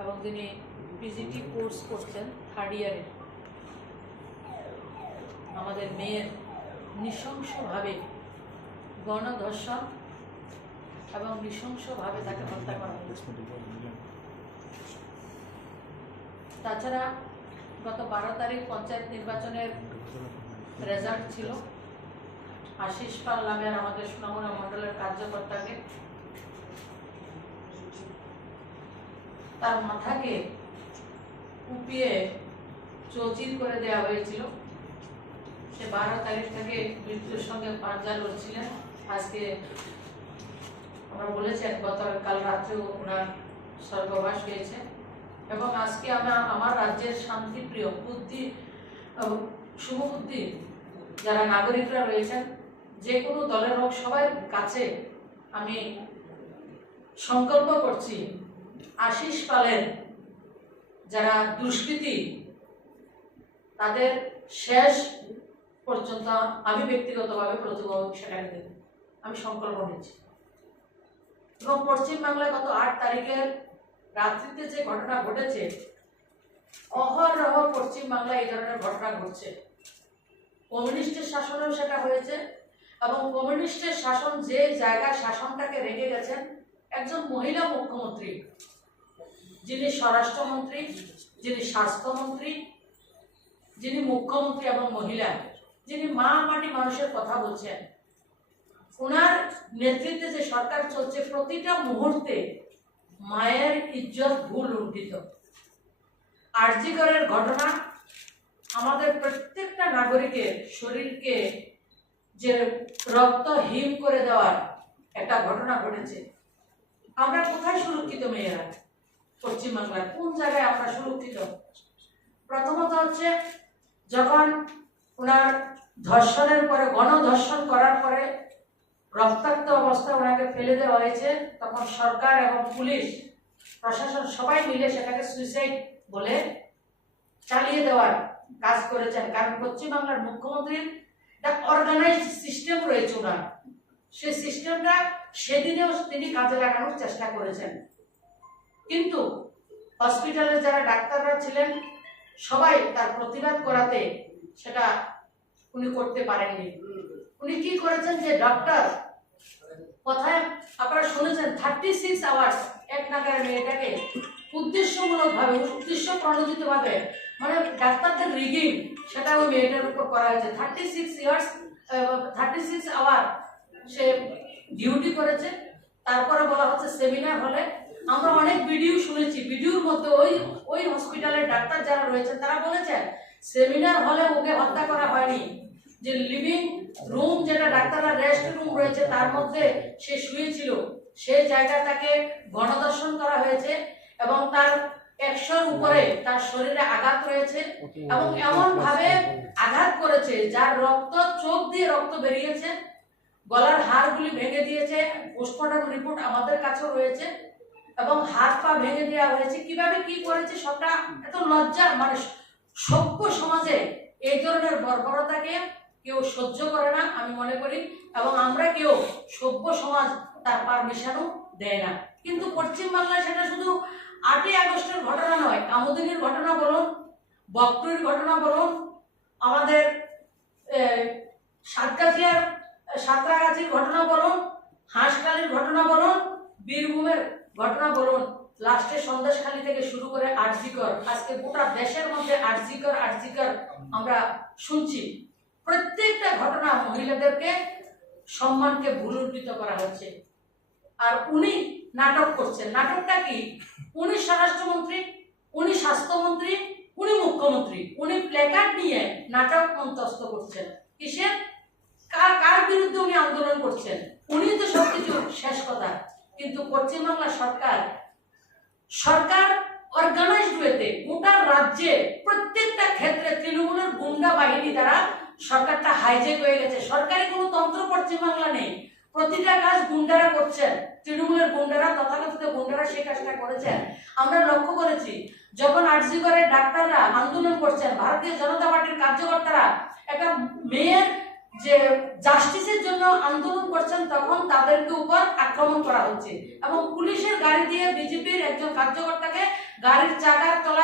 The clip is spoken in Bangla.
এবং তিনি পিজিটি কোর্স করছেন 3rd ইয়ারে। আমাদের মেয়ের নৃশংসভাবে গণধর্ষণ এবং নৃশংসভাবে তাকে হত্যা করা হয়েছে। তাছাড়া গত 12 তারিখ পঞ্চায়েত নির্বাচনের রেজাল্ট ছিল। আশিস পাল নামের আমাদের সুনামুনা মণ্ডলের কার্যকর্তাকে তার মাথাকে কুপিয়ে চৌচির করে দেওয়া হয়েছিল। সে 12 তারিখ থেকে মৃত্যুর সঙ্গে পাঞ্জা লড়ছিলেন। আজকে আমরা বলেছেন গতকাল রাত্রেও ওনার স্বর্গবাস হয়েছে। এবং আজকে আমার রাজ্যের শান্তিপ্রিয় বুদ্ধি শুভবুদ্ধি যারা নাগরিকরা রয়েছেন, যে কোনো দলের হোক, সবার কাছে আমি সংকল্প করছি আশিস পালের যারা দুষ্কৃতী তাদের শেষ পর্যন্ত আমি ব্যক্তিগতভাবে প্রতিবাদ সেখানে দেব, আমি সংকল্প নিচ্ছি। এবং পশ্চিমবাংলায় গত 8 তারিখের রাত্রিতে যে ঘটনা ঘটেছে, অহরহ পশ্চিমবাংলায় এই ধরনের ঘটনা ঘটছে। কমিউনিস্টের শাসনেও সেটা হয়েছে। এবং কমিউনিস্টের শাসন যে জায়গায় শাসনটাকে রেখে গেছেন, একজন মহিলা মুখ্যমন্ত্রী, যিনি স্বরাষ্ট্রমন্ত্রী, যিনি স্বাস্থ্যমন্ত্রী, যিনি মুখ্যমন্ত্রী এবং মহিলা, যিনি মা মাটি মানুষের কথা বলছেন, ওনার নেতৃত্বে যে সরকার চলছে, প্রতিটা মুহূর্তে মায়ের ইজ্জত ভুল লুণ্ঠিত। আরজি করের ঘটনা আমাদের প্রত্যেকটা নাগরিকের শরীরকে যে রক্ত হিম করে দেওয়ার একটা ঘটনা ঘটেছে। আমরা কোথায় সুরক্ষিত মেয়েরা? পশ্চিমবাংলায় কোন জায়গায় আমরা সুরক্ষিত? প্রথমত হচ্ছে যখন ওনার ধর্ষণের পরে, গণধর্ষণ করার পরে রক্তাক্ত অবস্থায় ওনাকে ফেলে দেওয়া হয়েছে, তখন সরকার এবং পুলিশ প্রশাসন সবাই মিলে সেটাকে সুইসাইড বলে চালিয়ে দেওয়ার কাজ করেছেন। কারণ পশ্চিমবাংলার মুখ্যমন্ত্রীর একটা অর্গানাইজড সিস্টেম রয়েছে ওনার, সেই সিস্টেমটা সেদিনেও তিনি কাজে লাগানোর চেষ্টা করেছেন। কিন্তু হসপিটালের যারা ডাক্তাররা ছিলেন সবাই তার প্রতিবাদ করাতে সেটা উনি করতে পারেননি। উনি কি করেছেন, যে ডক্টর কথায় আপনারা শুনেছেন 36 আওয়ার্স এক নাগারে মেয়েটাকে উদ্দেশ্যমূলকভাবে, উদ্দেশ্য প্রণোদিতভাবে, মানে ডাক্তারদের রিগিং, সেটা ওই মেয়েটার উপর করা হয়েছে। 36 আওয়ার সে ডিউটি করেছে। তারপরে বলা হচ্ছে সেমিনার হলে। আমরা অনেক ভিডিও শুনেছি, ভিডিওর মধ্যে ওই হসপিটালের ডাক্তার যারা রয়েছেন তারা বলেছেন সেমিনার হলে ওকে হত্যা করা হয়নি, যে লিভিং রুম, যেটা ডাক্তাররা রেস্ট রুম রয়েছে তার মধ্যে সে শুয়েছিল, সেই জায়গাটাকে গণধর্ষণ করা হয়েছে এবং তার 100-র উপরে তার শরীরে আঘাত রয়েছে এবং এমন ভাবে আঘাত করেছে যার রক্ত, চোখ দিয়ে রক্ত বেরিয়েছে, গলার হাড়গুলি ভেঙে দিয়েছে। পোস্টমর্টম রিপোর্ট আমাদের কাছেও রয়েছে এবং হাত পা ভেঙে দেওয়া হয়েছে। কিভাবে কি করেছে সবটা এত লজ্জা, মানে সভ্য সমাজে এই ধরনের বর্বরতাকে কেউ সহ্য করে না আমি মনে করি, এবং আমরা কেউ সভ্য সমাজ তার পারমিশনও দেয় না। কিন্তু পশ্চিমবাংলায় সেটা শুধু 8ই আগস্টের ঘটনা নয়, কামুদিনীর ঘটনা বলুন, বকটুরির ঘটনা বলুন, আমাদের সাঁতরাগাছির ঘটনা বলুন, হাঁসখালির ঘটনা বলুন, বীরভূমের ঘটনা বলুন, লাস্টে সন্দেশখালী থেকে শুরু করে আরজি কর, আজকে গোটা দেশের মধ্যে আরজি কর আমরা শুনছি। প্রত্যেকটা ঘটনা মহিলাদেরকে সম্মানকে ভুলুণ্ঠিত করা হচ্ছে। আর উনি নাটক করছেন। নাটকটা কি? উনি স্বরাষ্ট্রমন্ত্রী, উনি স্বাস্থ্যমন্ত্রী, উনি মুখ্যমন্ত্রী, উনি প্ল্যাকার্ড নিয়ে নাটক মঞ্চস্থ করছেন। কিসের? কার বিরুদ্ধে উনি আন্দোলন করছেন? উনি তো সবকিছু শেষ কথা। কিন্তু পশ্চিমবাংলা সরকার অর্গানাইজড ওয়েতে গোটা রাজ্যে প্রত্যেকটা ক্ষেত্রে তৃণমূলের গুন্ডা বাহিনী দ্বারা সরকারটা হাইজেক হয়ে গেছে। সরকারি কোনো তন্ত্র পশ্চিমবাংলা নেই, প্রতিটা কাজ গুন্ডারা করছেন, তৃণমূলের গুন্ডারা, তথাকথিত গুন্ডারা সেই কাজটা করেছেন। আমরা লক্ষ্য করেছি যখন আরজি করের ডাক্তাররা আন্দোলন করছেন, ভারতীয় জনতা পার্টির কার্যকর্তারা একটা মেয়ের যে জাস্টিসের জন্য আন্দোলন করছেন, তখন তাদেরকে উপর আক্রমণ করা হচ্ছে এবং পুলিশের গাড়ি দিয়ে বিজেপির একজন কার্যকর্তাকে গাড়ির চাকার তলায়